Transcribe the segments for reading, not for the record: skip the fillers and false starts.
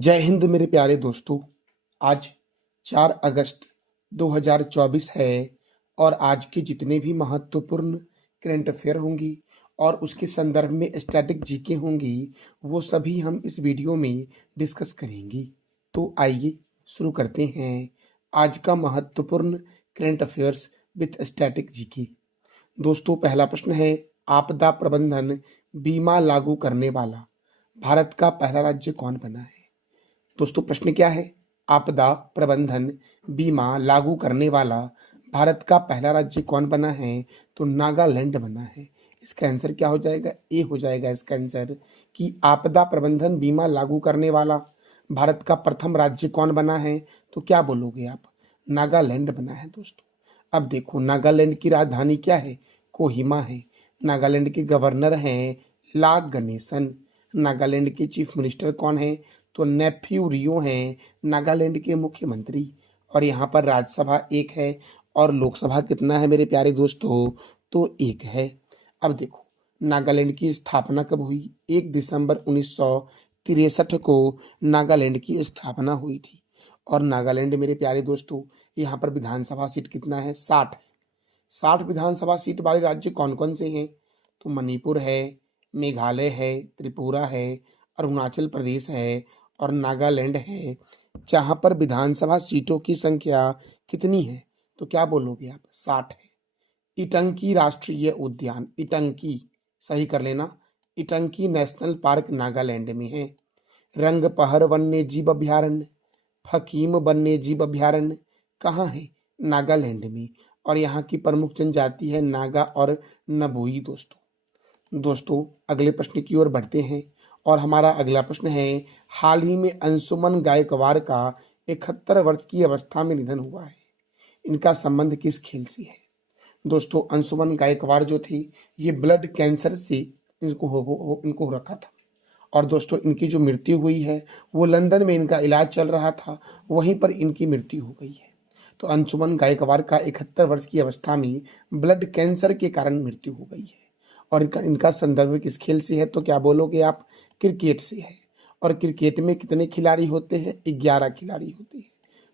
जय हिंद मेरे प्यारे दोस्तों। आज 4 अगस्त 2024 है और आज के जितने भी महत्वपूर्ण करंट अफेयर होंगी और उसके संदर्भ में स्टैटिक जीके होंगी वो सभी हम इस वीडियो में डिस्कस करेंगे। तो आइए शुरू करते हैं आज का महत्वपूर्ण current affairs with static GK. दोस्तों पहला प्रश्न है, आपदा प्रबंधन बीमा लागू करने वाला भारत का पहला राज्य कौन बना है? दोस्तों प्रश्न क्या है? आपदा प्रबंधन बीमा लागू करने वाला भारत का पहला राज्य कौन बना है? तो नागालैंड बना है। इसका आंसर क्या हो जाएगा? ए हो जाएगा इसका आंसर कि आपदा प्रबंधन बीमा लागू करने वाला भारत का प्रथम राज्य कौन बना है? तो क्या बोलोगे आप? नागालैंड बना है दोस्तों। अब देखो नागालैंड की राजधानी क्या है? कोहिमा है। नागालैंड के गवर्नर हैं ला गणेशन। नागालैंड के चीफ मिनिस्टर कौन है? तो नेफ्यू रियो हैं नागालैंड के मुख्यमंत्री। और यहाँ पर राज्यसभा एक है और लोकसभा कितना है मेरे प्यारे दोस्तों? तो एक है। अब देखो नागालैंड की स्थापना कब हुई? 1 दिसंबर 1963 को नागालैंड की स्थापना हुई थी। और नागालैंड मेरे प्यारे दोस्तों यहाँ पर विधानसभा सीट कितना है? 60 है। 60 विधानसभा सीट वाले राज्य कौन कौन से हैं? तो मणिपुर है, मेघालय है, त्रिपुरा है, अरुणाचल प्रदेश है और नागालैंड है। जहां पर विधानसभा सीटों की संख्या कितनी है? तो क्या बोलोगे आप? 60 है। इटंकी राष्ट्रीय उद्यान, इटंकी सही कर लेना, इटंकी नेशनल पार्क नागालैंड में है। रंगपहर वन्य जीव अभ्यारण्य, फकीम वन्य जीव अभ्यारण्य कहाँ है? नागालैंड में। और यहाँ की प्रमुख जनजाति है नागा और नबुई। दोस्तों अगले प्रश्न की ओर बढ़ते हैं और हमारा अगला प्रश्न है, हाल ही में अंशुमन गायकवाड़ का 71 वर्ष की अवस्था में निधन हुआ है। इनका संबंध किस खेल से है? दोस्तों अंशुमन गायकवाड़ जो थी ये ब्लड कैंसर से इनको हो रखा था। और दोस्तों इनकी जो मृत्यु हुई है वो लंदन में इनका इलाज चल रहा था, वहीं पर इनकी मृत्यु हो गई है। तो अंशुमन गायकवाड़ का 71 वर्ष की अवस्था में ब्लड कैंसर के कारण मृत्यु हो गई है। और इनका संदर्भ किस खेल से है? तो क्या बोलोगे आप? क्रिकेट से है। और क्रिकेट में कितने खिलाड़ी होते हैं? 11 खिलाड़ी होते हैं।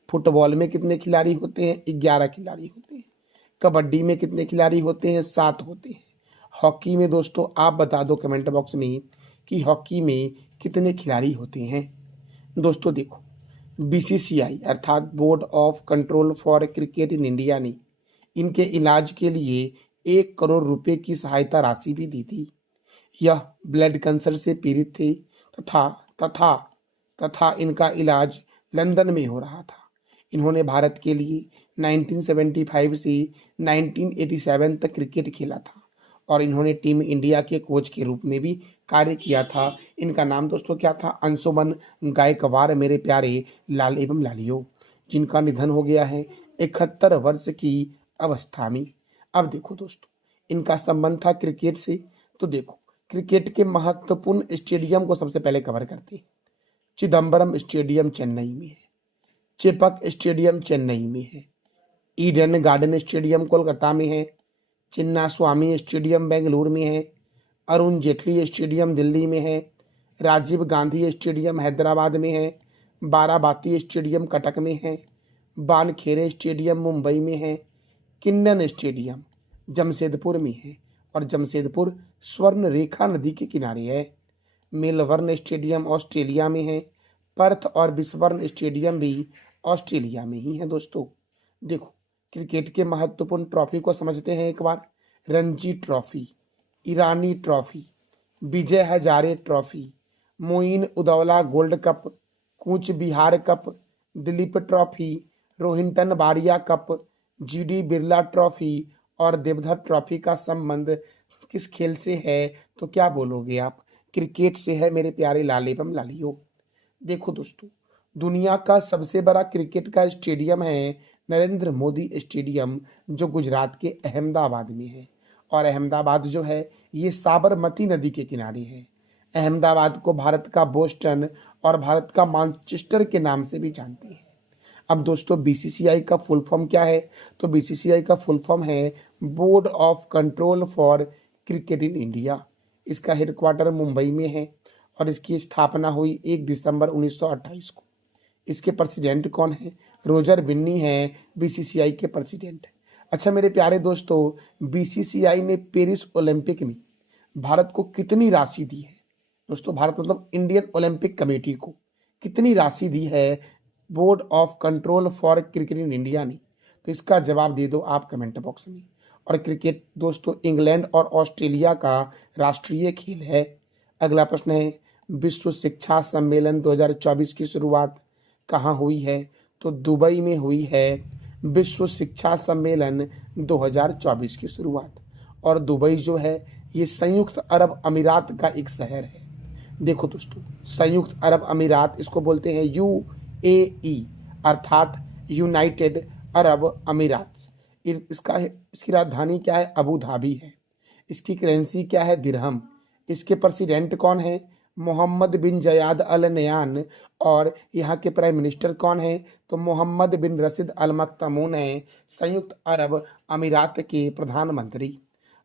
फुटबॉल में कितने खिलाड़ी होते हैं? 11 खिलाड़ी होते हैं। कबड्डी में कितने खिलाड़ी होते हैं? 7 होते हैं। हॉकी में दोस्तों आप बता दो कमेंट बॉक्स में कि हॉकी में कितने खिलाड़ी होते हैं। दोस्तों देखो बीसीसीआई अर्थात board of control for cricket in India ने इनके इलाज के लिए 1 करोड़ रुपए की सहायता राशि भी दी थी। यह ब्लड कैंसर से पीड़ित थे तथा तथा तथा इनका इलाज लंदन में हो रहा था। इन्होंने भारत के लिए 1975 से 1987 तक क्रिकेट खेला था और इन्होंने टीम इंडिया के कोच के रूप में भी कार्य किया था। इनका नाम दोस्तों क्या था? अंशुमन गायकवाड़ मेरे प्यारे लाल एवं लालियो, जिनका निधन हो गया है 71 वर्ष की अवस्था में। अब देखो दोस्तों इनका संबंध था क्रिकेट से। तो देखो क्रिकेट के महत्वपूर्ण स्टेडियम को सबसे पहले कवर करते हैं। चिदम्बरम स्टेडियम चेन्नई में है, चेपक स्टेडियम चेन्नई में है, ईडन गार्डन स्टेडियम कोलकाता में है, चिन्ना स्वामी स्टेडियम बेंगलुरु में है, अरुण जेटली स्टेडियम दिल्ली में है, राजीव गांधी स्टेडियम हैदराबाद में है, बाराबाती स्टेडियम कटक में है, बानखेड़े स्टेडियम मुंबई में है, किन्नन स्टेडियम जमशेदपुर में है और जमशेदपुर स्वर्ण रेखा नदी के किनारे है। मेलबर्न स्टेडियम ऑस्ट्रेलिया में है। पर्थ और बिस्बर्न स्टेडियम भी ऑस्ट्रेलिया में ही है। दोस्तों देखो क्रिकेट के महत्वपूर्ण ट्रॉफी को समझते हैं एक बार। Ranji trophy, Irani trophy, Vijay Hazare trophy, Moin Uddowla gold cup, Cooch Behar cup, Duleep trophy, Rohinton Baria cup, GD Birla trophy और देवधर ट्रॉफी का संबंध किस खेल से है? तो क्या बोलोगे आप? क्रिकेट से है मेरे प्यारे लाल एवं लालियो। देखो दोस्तों दुनिया का सबसे बड़ा क्रिकेट का स्टेडियम है नरेंद्र मोदी स्टेडियम, जो गुजरात के अहमदाबाद में है। और अहमदाबाद जो है ये साबरमती नदी के किनारे है। अहमदाबाद को भारत का बोस्टन और भारत का मैनचेस्टर के नाम से भी जानते हैं। अब दोस्तों बीसीसीआई का फुल फॉर्म क्या है? तो बीसीसीआई का फुल फॉर्म है board of control for cricket in India. इसका हेडक्वार्टर मुंबई में है और इसकी स्थापना हुई 1 दिसंबर 1928 को। इसके प्रेसिडेंट कौन है? रोजर बिन्नी है बीसीसीआई के प्रेसिडेंट। अच्छा मेरे प्यारे दोस्तों, बीसीसीआई ने पेरिस ओलंपिक में भारत को कितनी राशि दी है? दोस्तों भारत मतलब इंडियन ओलंपिक कमेटी को कितनी राशि दी है board of control for cricket in India ने? तो इसका जवाब दे दो आप कमेंट बॉक्स में। और क्रिकेट दोस्तों इंग्लैंड और ऑस्ट्रेलिया का राष्ट्रीय खेल है। अगला प्रश्न है, विश्व शिक्षा सम्मेलन 2024 की शुरुआत कहाँ हुई है? तो दुबई में हुई है विश्व शिक्षा सम्मेलन 2024 की शुरुआत। और दुबई जो है ये संयुक्त अरब अमीरात का एक शहर है। देखो दोस्तों, संयुक्त अरब अमीरात इसको बोलते हैं यूएई अर्थात यूनाइटेड अरब अमीरात। इसकी राजधानी क्या है? अबू धाबी है। इसकी करेंसी क्या है? दिरहम। इसके प्रेसिडेंट कौन है? मोहम्मद बिन जयाद अल नयान। और यहाँ के प्राइम मिनिस्टर कौन है? तो मोहम्मद बिन रशीद अल मख्तूम है, संयुक्त अरब अमीरात के प्रधानमंत्री।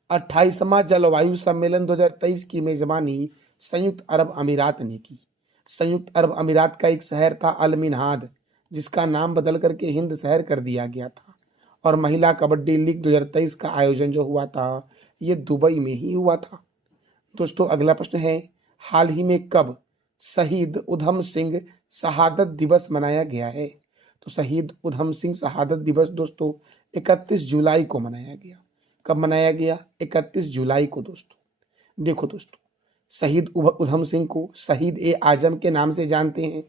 28वां जलवायु सम्मेलन 2023 की मेजबानी संयुक्त अरब अमीरात ने की। संयुक्त अरब अमीरात का एक शहर था अल मिनहाद, जिसका नाम बदल करके हिंद शहर कर दिया गया था। और महिला कबड्डी लीग 2023 का आयोजन जो हुआ था ये दुबई में ही हुआ था। दोस्तों अगला प्रश्न है, हाल ही में कब शहीद उधम सिंह शहादत दिवस मनाया गया है? तो शहीद उधम सिंह शहादत दिवस दोस्तों 31 जुलाई को मनाया गया। कब मनाया गया? 31 जुलाई को दोस्तों। देखो दोस्तों, शहीद उधम सिंह को शहीद ए आजम के नाम से जानते हैं।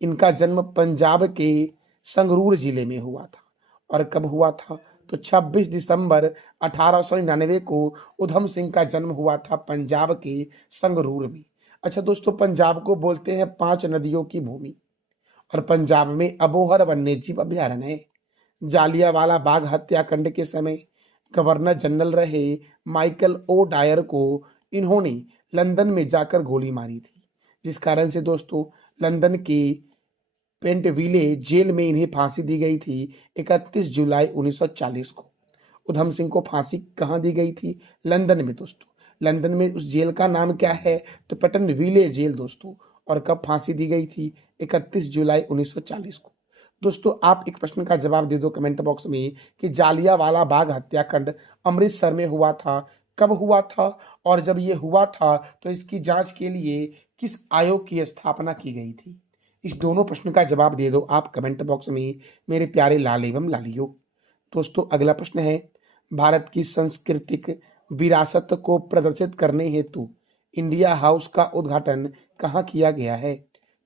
इनका जन्म पंजाब के संगरूर जिले में हुआ था। और कब हुआ था? तो 26 दिसंबर 1899 को उधम सिंह का जन्म हुआ था पंजाब के संगरूर में। अच्छा दोस्तों, पंजाब को बोलते हैं 5 नदियों की भूमि। और पंजाब में अबोहर वन्यजीव अभ्यारण्य है। जालियांवाला बाग हत्याकांड के समय गवर्नर जनरल रहे माइकल ओ डायर को इन्होंने लंदन में जाकर गोली मारी थी, जिस कारण से दोस्तों लंदन के पेंटविले जेल में इन्हें फांसी दी गई थी 31 जुलाई 1940 को। उधम सिंह को फांसी कहाँ दी गई थी? लंदन में दोस्तों। लंदन में उस जेल का नाम क्या है? तो पेटनविले जेल दोस्तों। और कब फांसी दी गई थी? 31 जुलाई 1940 को। दोस्तों आप एक प्रश्न का जवाब दे दो कमेंट बॉक्स में कि जालियांवाला बाग हत्याकांड अमृतसर में हुआ था, कब हुआ था? और जब ये हुआ था तो इसकी जांच के लिए किस आयोग की स्थापना की गई थी? इस दोनों प्रश्न का जवाब दे दो आप कमेंट बॉक्स में मेरे प्यारे लाल एवं लालियों। दोस्तों अगला प्रश्न है, भारत की सांस्कृतिक विरासत को प्रदर्शित करने हेतु इंडिया हाउस का उद्घाटन कहाँ किया गया है?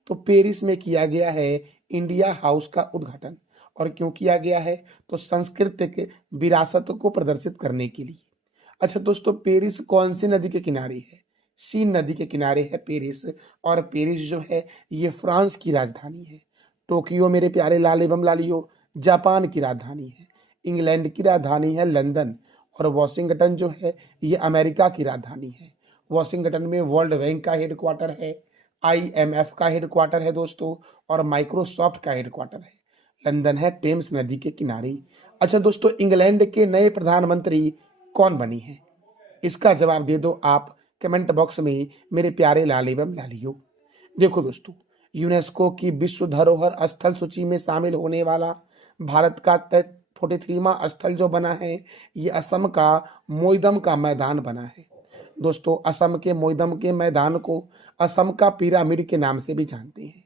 तो पेरिस में किया गया है इंडिया हाउस का उद्घाटन। और क्यों किया गया है? तो सांस्कृतिक विरासत को प्रदर्शित करने के लिए। अच्छा दोस्तों, पेरिस कौन सी नदी के किनारे है? सीन नदी के किनारे है पेरिस। और पेरिस जो है ये फ्रांस की राजधानी है। टोक्यो मेरे प्यारे लाल एवं लालियो जापान की राजधानी है। इंग्लैंड की राजधानी है लंदन। और वॉशिंगटन जो है ये अमेरिका की राजधानी है। वॉशिंगटन में वर्ल्ड बैंक का हेडक्वार्टर है, IMF का हेडक्वार्टर है दोस्तों, और माइक्रोसॉफ्ट का हेडक्वार्टर है। लंदन है टेम्स नदी के किनारे। अच्छा दोस्तों, इंग्लैंड के नए प्रधानमंत्री कौन बनी है? इसका जवाब दे दो आप कमेंट बॉक्स में मेरे प्यारे लाल एवं लालियों। देखो दोस्तों, यूनेस्को की विश्व धरोहर स्थल सूची में शामिल होने वाला भारत का 43वां स्थल जो बना है ये असम का मोइदम का मैदान बना है। दोस्तों असम के मोइदम के मैदान को असम का पिरामिड के नाम से भी जानते हैं।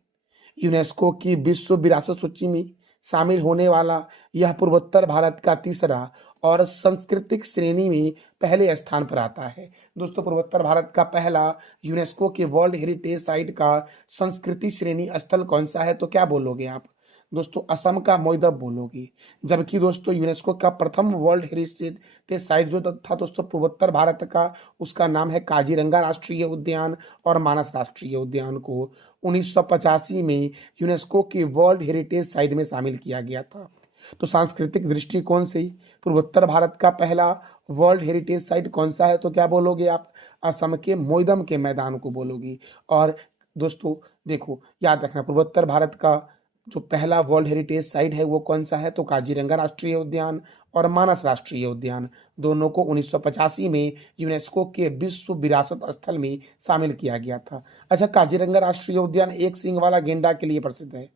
यूनेस्को की विश्व विरासत सूची में शामिल होने वाला यह पूर्वोत्तर भारत का तीसरा और सांस्कृतिक श्रेणी में पहले स्थान पर आता है। दोस्तों पूर्वोत्तर भारत का पहला यूनेस्को के वर्ल्ड हेरिटेज साइट का संस्कृति श्रेणी स्थल कौन सा है? तो क्या बोलोगे आप? दोस्तों असम का मोइदम बोलोगे। जबकि दोस्तों यूनेस्को का प्रथम वर्ल्ड हेरिटेज साइट जो था दोस्तों पूर्वोत्तर भारत का, उसका नाम है काजीरंगा राष्ट्रीय उद्यान और मानस राष्ट्रीय उद्यान को 1985 में यूनेस्को के वर्ल्ड हेरिटेज साइट में शामिल किया गया था। तो सांस्कृतिक दृष्टिकोण से पूर्वोत्तर भारत का पहला वर्ल्ड हेरिटेज साइट कौन सा है? तो क्या बोलोगे आप? असम के मोइदम के मैदान को बोलोगे। और दोस्तों देखो याद रखना, पूर्वोत्तर भारत का जो पहला वर्ल्ड हेरिटेज साइट है वो कौन सा है, तो काजीरंगा राष्ट्रीय उद्यान और मानस राष्ट्रीय उद्यान, दोनों को 1985 में यूनेस्को के विश्व विरासत स्थल में शामिल किया गया था। अच्छा, काजीरंगा राष्ट्रीय उद्यान एक सींग वाला गेंडा के लिए प्रसिद्ध है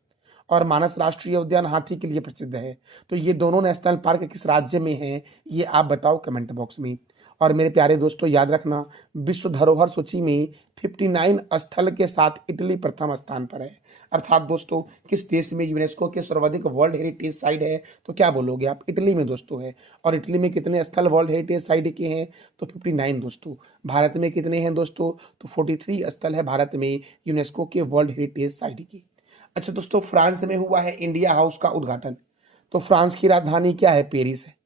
और मानस राष्ट्रीय उद्यान हाथी के लिए प्रसिद्ध है। तो ये दोनों नेशनल पार्क किस राज्य में हैं, ये आप बताओ कमेंट बॉक्स में। और मेरे प्यारे दोस्तों याद रखना, विश्व धरोहर सूची में 59 स्थल के साथ इटली प्रथम स्थान पर है। अर्थात दोस्तों किस देश में यूनेस्को के सर्वाधिक वर्ल्ड हेरिटेज साइट है, तो क्या बोलोगे आप, इटली में दोस्तों है। और इटली में कितने स्थल वर्ल्ड हेरिटेज साइट के हैं, तो 59 दोस्तों। भारत में कितने हैं दोस्तों, तो 43 स्थल है भारत में यूनेस्को के वर्ल्ड हेरिटेज साइट की। अच्छा दोस्तों, फ्रांस में हुआ है इंडिया हाउस का उद्घाटन। तो फ्रांस की राजधानी क्या है, पेरिस है।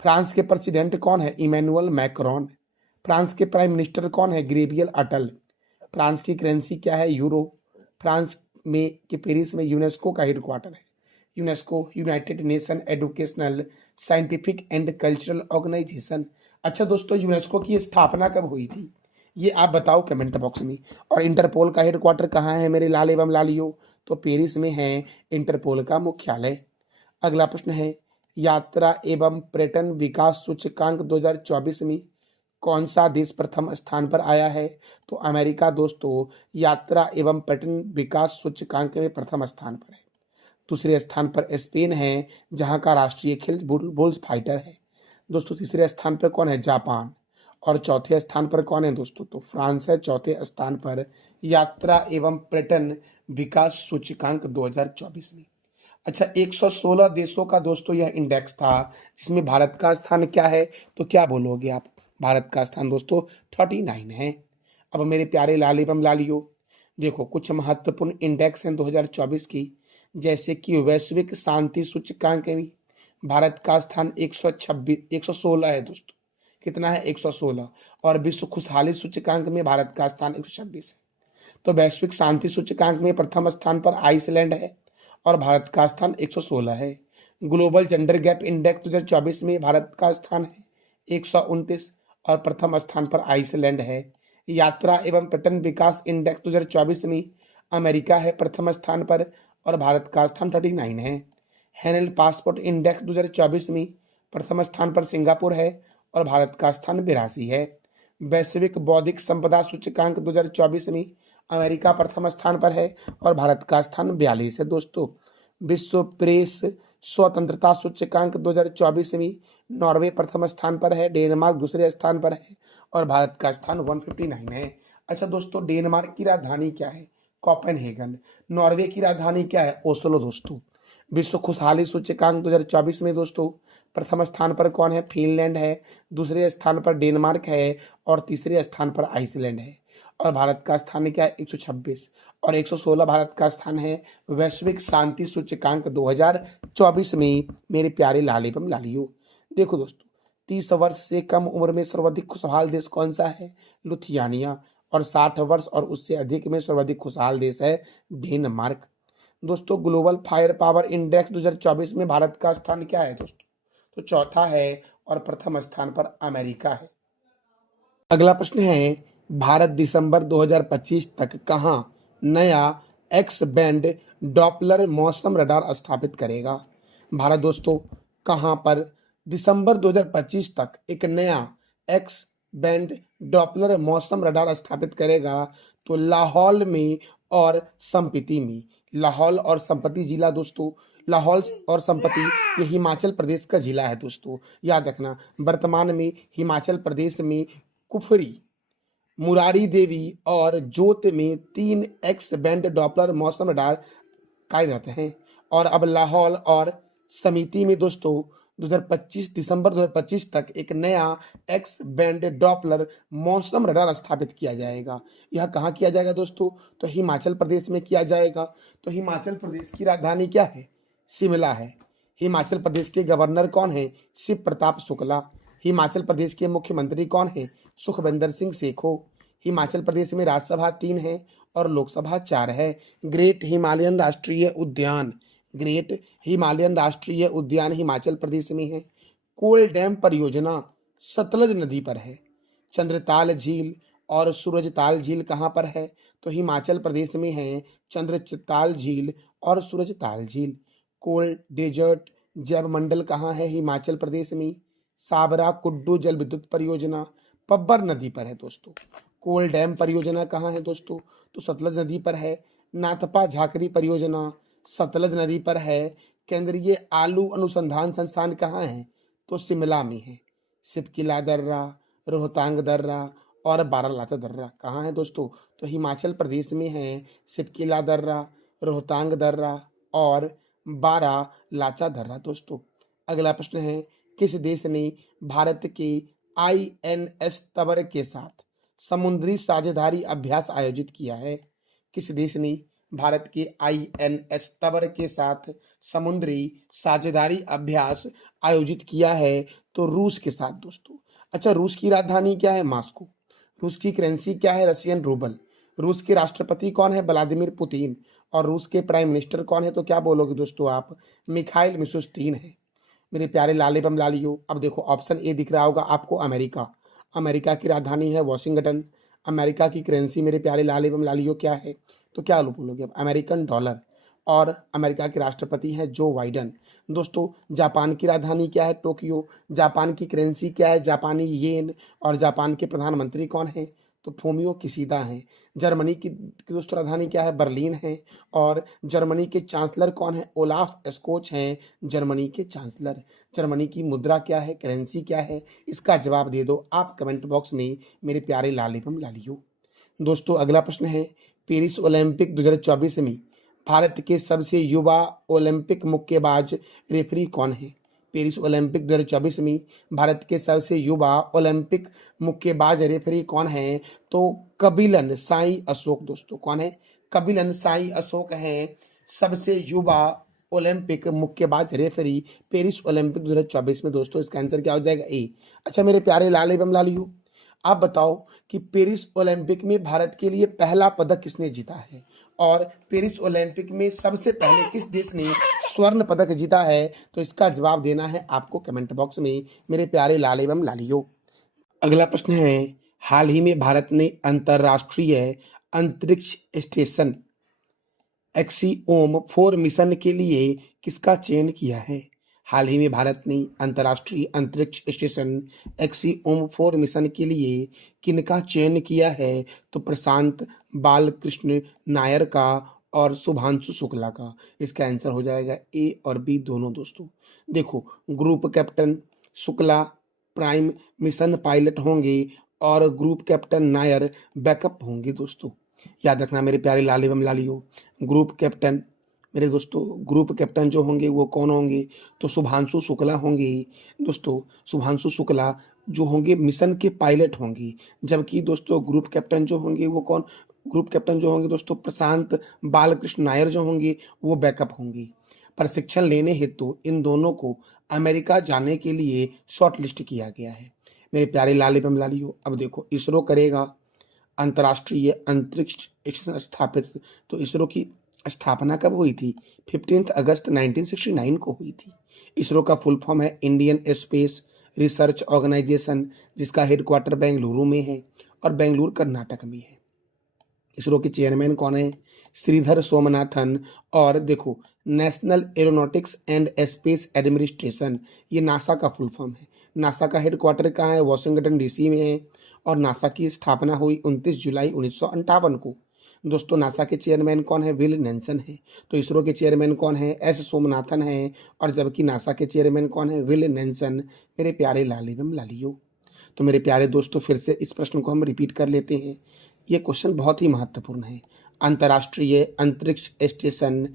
फ्रांस के प्रेसिडेंट कौन है, इमैनुअल मैक्रोन। फ्रांस के प्राइम मिनिस्टर कौन है, गैब्रियल अटल। फ्रांस की करेंसी क्या है, यूरो। फ्रांस में के पेरिस में यूनेस्को का हेडक्वार्टर है। UNESCO United Nation Educational Scientific and Cultural Organization. अच्छा दोस्तों, यूनेस्को की स्थापना कब हुई थी, ये आप बताओ कमेंट बॉक्स में। और इंटरपोल का हेडक्वार्टर कहाँ है मेरे लाल एवं लालियो, तो पेरिस में है इंटरपोल का मुख्यालय। अगला प्रश्न है, यात्रा एवं पर्यटन विकास सूचकांक 2024 में कौन सा देश प्रथम स्थान पर आया है, तो अमेरिका दोस्तों यात्रा एवं पर्यटन विकास सूचकांक में प्रथम स्थान पर है। दूसरे स्थान पर स्पेन है, जहां का राष्ट्रीय खेल बुल्स फाइटर है। दोस्तों तीसरे स्थान पर कौन है, जापान। और चौथे स्थान पर कौन है दोस्तों, तो फ्रांस है चौथे स्थान पर यात्रा एवं पर्यटन विकास सूचकांक 2024 में। अच्छा, 116 देशों का दोस्तों यह इंडेक्स था, जिसमें भारत का स्थान क्या है, तो क्या बोलोगे आप, भारत का स्थान दोस्तों 39 है। अब मेरे प्यारे लाल एवं लालियो देखो, कुछ महत्वपूर्ण इंडेक्स हैं 2024 की, जैसे कि वैश्विक शांति सूचकांक में भारत का स्थान 116 है दोस्तों। कितना है, 116। और विश्व खुशहाली सूचकांक में भारत का स्थान 126 है। तो वैश्विक शांति सूचकांक में प्रथम स्थान पर आइसलैंड है और भारत का स्थान 116 है। ग्लोबल जेंडर गैप इंडेक्स 2024 में भारत का स्थान है 129 और प्रथम स्थान पर आइसलैंड है। यात्रा एवं पर्यटन विकास इंडेक्स 2024 में अमेरिका है प्रथम स्थान पर और भारत का स्थान 39 है। हैनल पासपोर्ट इंडेक्स 2024 में प्रथम स्थान पर सिंगापुर है और भारत का स्थान 82 है। वैश्विक बौद्धिक संपदा सूचकांक 2024 में अमेरिका प्रथम स्थान पर है और भारत का स्थान 42 है दोस्तों। विश्व प्रेस स्वतंत्रता सूचकांक 2024 में नॉर्वे प्रथम स्थान पर है, डेनमार्क दूसरे स्थान पर है और भारत का स्थान 159 है। अच्छा दोस्तों, डेनमार्क की राजधानी क्या है, कोपेनहेगन। नॉर्वे की राजधानी क्या है, ओस्लो दोस्तों। विश्व खुशहाली सूचकांक 2024 में दोस्तों प्रथम स्थान पर कौन है, फिनलैंड है। दूसरे स्थान पर डेनमार्क है और तीसरे स्थान पर आइसलैंड है। और भारत का स्थान क्या है, 126 और 116 भारत का स्थान है वैश्विक शांति सूचकांक 2024 में मेरे प्यारे लाल एवं लालियो। देखो दोस्तों, 30 वर्ष से कम उम्र में सर्वाधिक खुशहाल देश कौन सा है, लुथियानिया। और 60 वर्ष और उससे अधिक में सर्वाधिक खुशहाल देश है डेनमार्क। दोस्तों ग्लोबल फायर पावर इंडेक्स 2024 में भारत का स्थान क्या है दोस्तों, तो चौथा है और प्रथम स्थान पर अमेरिका है। अगला प्रश्न है, भारत दिसंबर 2025 तक कहां नया एक्स बैंड डॉपलर मौसम रडार स्थापित करेगा। भारत दोस्तों कहां पर दिसंबर 2025 तक एक नया एक्स बैंड डॉपलर मौसम रडार स्थापित करेगा, तो लाहौल में और संपति में। लाहौल और संपति जिला दोस्तों, लाहौल और संपति ये हिमाचल प्रदेश का जिला है दोस्तों, याद रखना। वर्तमान में हिमाचल प्रदेश में कुफरी, मुरारी देवी और जोत में 3 एक्स बैंड डॉपलर मौसम रडार कार्यरत हैं। और अब लाहौल और समिति में दोस्तों 2025 दिसंबर 2025 तक एक नया एक्स बैंड डॉपलर मौसम रडार स्थापित किया जाएगा। यह कहाँ किया जाएगा दोस्तों, तो हिमाचल प्रदेश में किया जाएगा। तो हिमाचल प्रदेश की राजधानी क्या है, शिमला है। हिमाचल प्रदेश के गवर्नर कौन है, शिव प्रताप शुक्ला। हिमाचल प्रदेश के मुख्यमंत्री कौन है, सुखविंदर सिंह सेखो। हिमाचल प्रदेश में राज्यसभा 3 है और लोकसभा 4 है। ग्रेट हिमालयन राष्ट्रीय उद्यान, ग्रेट हिमालयन राष्ट्रीय उद्यान हिमाचल प्रदेश में है। कोल डैम परियोजना सतलज नदी पर है। चंद्रताल झील और सूरजताल झील कहाँ पर है, तो हिमाचल प्रदेश में है चंद्रताल झील और सूरजताल झील। कोल डेजर्ट जैव मंडल कहाँ है? हिमाचल प्रदेश में। साबरा कुड्डू जल विद्युत परियोजना पब्बर नदी पर है दोस्तों। कोल डैम परियोजना कहाँ है दोस्तों? तो सतलज नदी पर है। नाथपा झाकरी परियोजना सतलज नदी पर है। केंद्रीय आलू अनुसंधान संस्थान कहाँ है? तो शिमला में है। सिपकिला दर्रा, रोहतांग दर्रा और बारालाचा दर्रा कहाँ है दोस्तों? तो हिमाचल प्रदेश में है सिपकिला दर्रा, रोहतांग दर्रा और बारालाचा दर्रा दोस्तों। अगला प्रश्न है, किस देश ने भारत के INS तबर के साथ समुद्री साझेदारी अभ्यास आयोजित किया है? किस देश ने भारत के INS तबर के साथ समुद्री साझेदारी अभ्यास आयोजित किया है? तो रूस के साथ दोस्तों। अच्छा, रूस की राजधानी क्या है? मॉस्को। रूस की करेंसी क्या है? Russian rouble. रूस के राष्ट्रपति कौन है? Vladimir Putin. और रूस के प्राइम मिनिस्टर कौन है? तो क्या बोलोगे दोस्तों आप? मिखाइल मिशुस्तीन है। मेरे प्यारे लाले बम लालियो, अब देखो ऑप्शन ए दिख रहा होगा आपको, अमेरिका। अमेरिका की राजधानी है वॉशिंगटन। अमेरिका की करेंसी मेरे प्यारे लाले बम लालियो क्या है? तो क्या बोलोगे अब? American dollar. और अमेरिका के राष्ट्रपति हैं जो बाइडन। दोस्तों, जापान की राजधानी क्या है? टोक्यो। जापान की करेंसी क्या है? जापानी येन। और जापान के प्रधानमंत्री कौन है? तो फूमियो किशिदा हैं। जर्मनी की दोस्तों राजधानी क्या है? बर्लिन है। और जर्मनी के चांसलर कौन है? ओलाफ स्कोच हैं जर्मनी के चांसलर। जर्मनी की मुद्रा क्या है? करेंसी क्या है? इसका जवाब दे दो आप कमेंट बॉक्स में मेरे प्यारे लाल एवं लालियो। दोस्तों, अगला प्रश्न है, पेरिस ओलंपिक 2024 में भारत के सबसे युवा ओलंपिक मुक्केबाज रेफरी कौन है? पेरिस ओलंपिक 2024 में भारत के सबसे युवा ओलंपिक मुक्केबाज रेफरी कौन है? तो कपिलन साई अशोक दोस्तों। कौन है? कपिलन साई अशोक हैं सबसे युवा ओलंपिक मुक्केबाज रेफरी पेरिस ओलंपिक 2024 में दोस्तों। इसका आंसर क्या हो जाएगा? ए। अच्छा मेरे प्यारे लाल एवं लालियो, आप बताओ कि पेरिस ओलंपिक में भारत के लिए पहला पदक किसने जीता है? और पेरिस ओलंपिक में सबसे पहले किस देश ने स्वर्ण पदक जीता है? तो इसका जवाब देना है आपको कमेंट बॉक्स में मेरे प्यारे लाल एवं लालियो। अगला प्रश्न है, हाल ही में भारत ने अंतरराष्ट्रीय अंतरिक्ष स्टेशन एक्सियोम 4 मिशन के लिए किसका चयन किया है? हाल ही में भारत ने अंतर्राष्ट्रीय अंतरिक्ष स्टेशन एक्सियोम 4 मिशन के लिए किनका चयन किया है? तो प्रशांत बालकृष्ण नायर का और शुभांशु शुक्ला का। इसका आंसर हो जाएगा ए और बी दोनों दोस्तों। देखो, group captain Shukla prime mission pilot होंगे और ग्रुप कैप्टन नायर बैकअप होंगे दोस्तों। याद रखना मेरे प्यारे लाल एवं लालियो, ग्रुप कैप्टन मेरे दोस्तों, ग्रुप कैप्टन जो होंगे वो कौन होंगे? तो शुभांशु शुक्ला होंगे दोस्तों। शुभांशु शुक्ला जो होंगे मिशन के पायलट होंगे, जबकि दोस्तों ग्रुप कैप्टन जो होंगे वो कौन? ग्रुप कैप्टन जो होंगे दोस्तों प्रशांत बालकृष्ण नायर जो होंगे वो बैकअप होंगे। प्रशिक्षण लेने हेतु इन दोनों को अमेरिका जाने के लिए शॉर्ट लिस्ट किया गया है। मेरे प्यारे लाल एवं लालियो, अब देखो इसरो करेगा अंतर्राष्ट्रीय अंतरिक्ष स्टेशन स्थापित। तो इसरो की स्थापना कब हुई थी? 15 अगस्त 1969 को हुई थी। इसरो का फुल फॉर्म है इंडियन स्पेस रिसर्च ऑर्गेनाइजेशन, जिसका हेडक्वार्टर बेंगलुरु में है और बेंगलुरु कर्नाटक में है। इसरो के चेयरमैन कौन है? श्रीधर सोमनाथन। और देखो, national aeronautics and space administration, ये नासा का फुल फॉर्म है। नासा का हेडक्वार्टर कहाँ है? वॉशिंगटन DC में है। और नासा की स्थापना हुई 29 जुलाई 1958 को। दोस्तों, नासा के चेयरमैन कौन है? विल नेल्सन है। तो इसरो के चेयरमैन कौन है? एस सोमनाथन है। और जबकि नासा के चेयरमैन कौन है? Will Nelson. मेरे प्यारे लाल एवं लालियो, तो मेरे प्यारे दोस्तों फिर से इस प्रश्न को हम रिपीट कर लेते हैं। ये क्वेश्चन बहुत ही महत्वपूर्ण है। अंतर्राष्ट्रीय अंतरिक्ष स्टेशन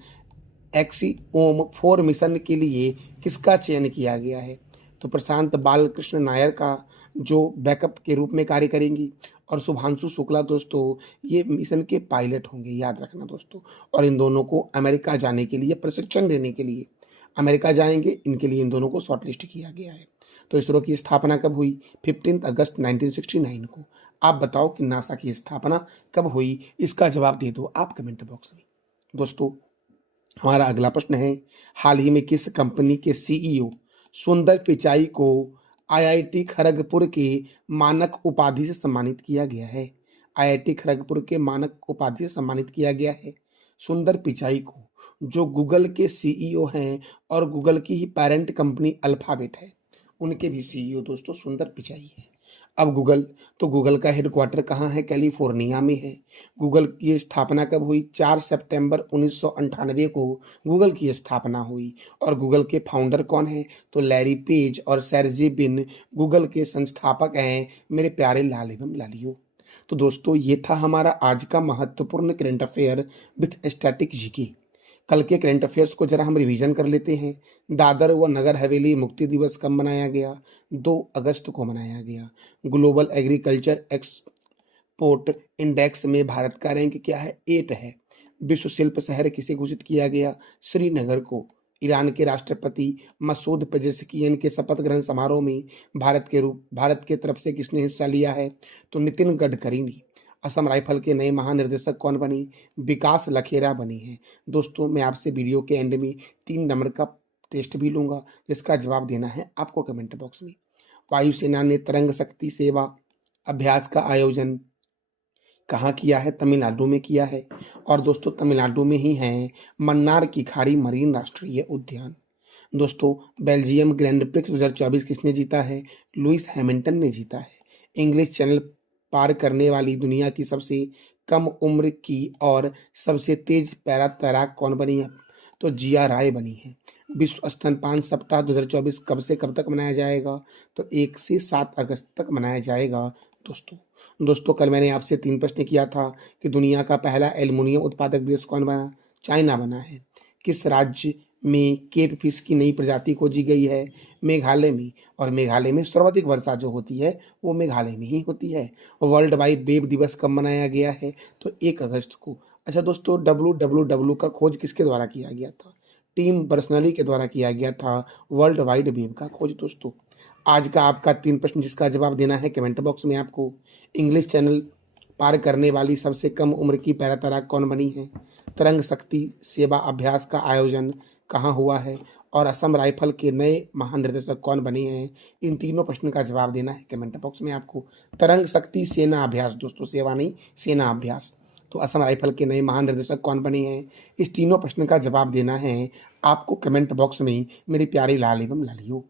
एक्सियोम 4 मिशन के लिए किसका चयन किया गया है? तो प्रशांत बालकृष्ण नायर का, जो बैकअप के रूप में कार्य करेंगी। और शुभांशु शुक्ला दोस्तों ये मिशन के पायलट होंगे, याद रखना दोस्तों। और इन दोनों को अमेरिका जाने के लिए प्रशिक्षण देने के लिए अमेरिका जाएंगे, इनके लिए इन दोनों को शॉर्टलिस्ट किया गया है। तो इसरो की स्थापना कब हुई? 15 अगस्त 1969 को। आप बताओ कि नासा की स्थापना कब हुई? इसका जवाब दे दो आप कमेंट बॉक्स में दोस्तों। हमारा अगला प्रश्न है, हाल ही में किस कंपनी के CEO सुंदर पिचाई को IIT खड़गपुर के मानक उपाधि से सम्मानित किया गया है? IIT खड़गपुर के मानक उपाधि से सम्मानित किया गया है। सुंदर पिचाई को, जो गूगल के CEO हैं और गूगल की ही पेरेंट कंपनी अल्फाबेट है, उनके भी CEO दोस्तों सुंदर पिचाई है। अब गूगल का हेडक्वार्टर कहाँ है? कैलिफोर्निया में है। गूगल की स्थापना कब हुई? 4 सितंबर 1998 को गूगल की स्थापना हुई। और गूगल के फाउंडर कौन है? तो लैरी पेज और सर्जी ब्रिन गूगल के संस्थापक हैं, मेरे प्यारे लाल एवं लालियों। तो दोस्तों ये था हमारा आज का महत्वपूर्ण current affair with static GK. कल के करंट अफेयर्स को जरा हम रिवीजन कर लेते हैं। दादर व नगर हवेली मुक्ति दिवस कब मनाया गया? 2 अगस्त को मनाया गया। ग्लोबल एग्रीकल्चर एक्सपोर्ट इंडेक्स में भारत का रैंक क्या है? 8 है। विश्व शिल्प शहर किसे घोषित किया गया? श्रीनगर को। ईरान के राष्ट्रपति मसूद पेजेस्कियन के शपथ ग्रहण समारोह में भारत के तरफ से किसने हिस्सा लिया है? तो नितिन गडकरी ने। असम राइफल के नए महानिर्देशक कौन बने? विकास लखेरा बने हैं। दोस्तों मैं आपसे वीडियो के एंड में 3 नंबर का टेस्ट भी लूंगा, जिसका जवाब देना है आपको कमेंट बॉक्स में। वायुसेना ने तरंग शक्ति सेवा अभ्यास का आयोजन कहाँ किया है? तमिलनाडु में किया है। और दोस्तों तमिलनाडु में ही है मन्नार की खाड़ी मरीन राष्ट्रीय उद्यान। दोस्तों बेल्जियम ग्रैंड प्रिक्स 2024 किसने जीता है? लुइस हैमिल्टन ने जीता है। इंग्लिश चैनल पार करने वाली दुनिया की सबसे कम उम्र की और सबसे तेज पैरा तैराक कौन बनी है? तो जिया राय बनी है। विश्व स्तनपान सप्ताह 2024 कब से कब तक मनाया जाएगा? तो 1 से 7 अगस्त तक मनाया जाएगा। दोस्तों कल मैंने आपसे 3 प्रश्न किया था कि दुनिया का पहला एल्युमिनियम उत्पादक देश कौन बना? चाइना बना है। किस राज्य में केप फिश की नई प्रजाति खोजी गई है? मेघालय में। और मेघालय में सर्वाधिक वर्षा जो होती है वो मेघालय में ही होती है। वर्ल्ड वाइड वेब दिवस कब मनाया गया है? तो 1 अगस्त को। अच्छा दोस्तों www का खोज किसके द्वारा किया गया था? टीम बर्नर्स-ली के द्वारा किया गया था वर्ल्ड वाइड वेब का खोज। दोस्तों आज का आपका 3 प्रश्न जिसका जवाब देना है कमेंट बॉक्स में आपको। इंग्लिश चैनल पार करने वाली सबसे कम उम्र की पैरा तैराक कौन बनी है? तरंग शक्ति सेवा अभ्यास का आयोजन कहाँ हुआ है? और असम राइफल के नए महानिर्देशक कौन बने हैं? इन तीनों प्रश्न का जवाब देना है कमेंट बॉक्स में आपको। तरंग शक्ति सेना अभ्यास, दोस्तों सेवा नहीं सेना अभ्यास। तो असम राइफल के नए महानिर्देशक कौन बने हैं? इस तीनों प्रश्न का जवाब देना है आपको कमेंट बॉक्स में, मेरे प्यारे लाल एवं लालियों।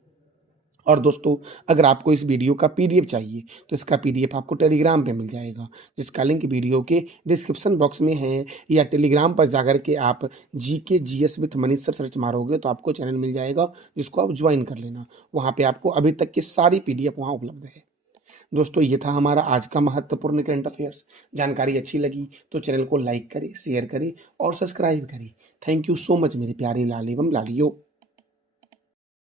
और दोस्तों अगर आपको इस वीडियो का PDF चाहिए तो इसका PDF आपको टेलीग्राम पे मिल जाएगा, जिसका लिंक वीडियो के डिस्क्रिप्शन बॉक्स में है। या टेलीग्राम पर जाकर के आप GK GS with Manish sir search मारोगे तो आपको चैनल मिल जाएगा, जिसको आप ज्वाइन कर लेना। वहाँ पे आपको अभी तक की सारी PDF वहाँ उपलब्ध है। दोस्तों ये था हमारा आज का महत्वपूर्ण करंट अफेयर्स। जानकारी अच्छी लगी तो चैनल को लाइक करें, शेयर करें और सब्सक्राइब करें। थैंक यू सो मच मेरे प्यारे लाल एवं लालियों।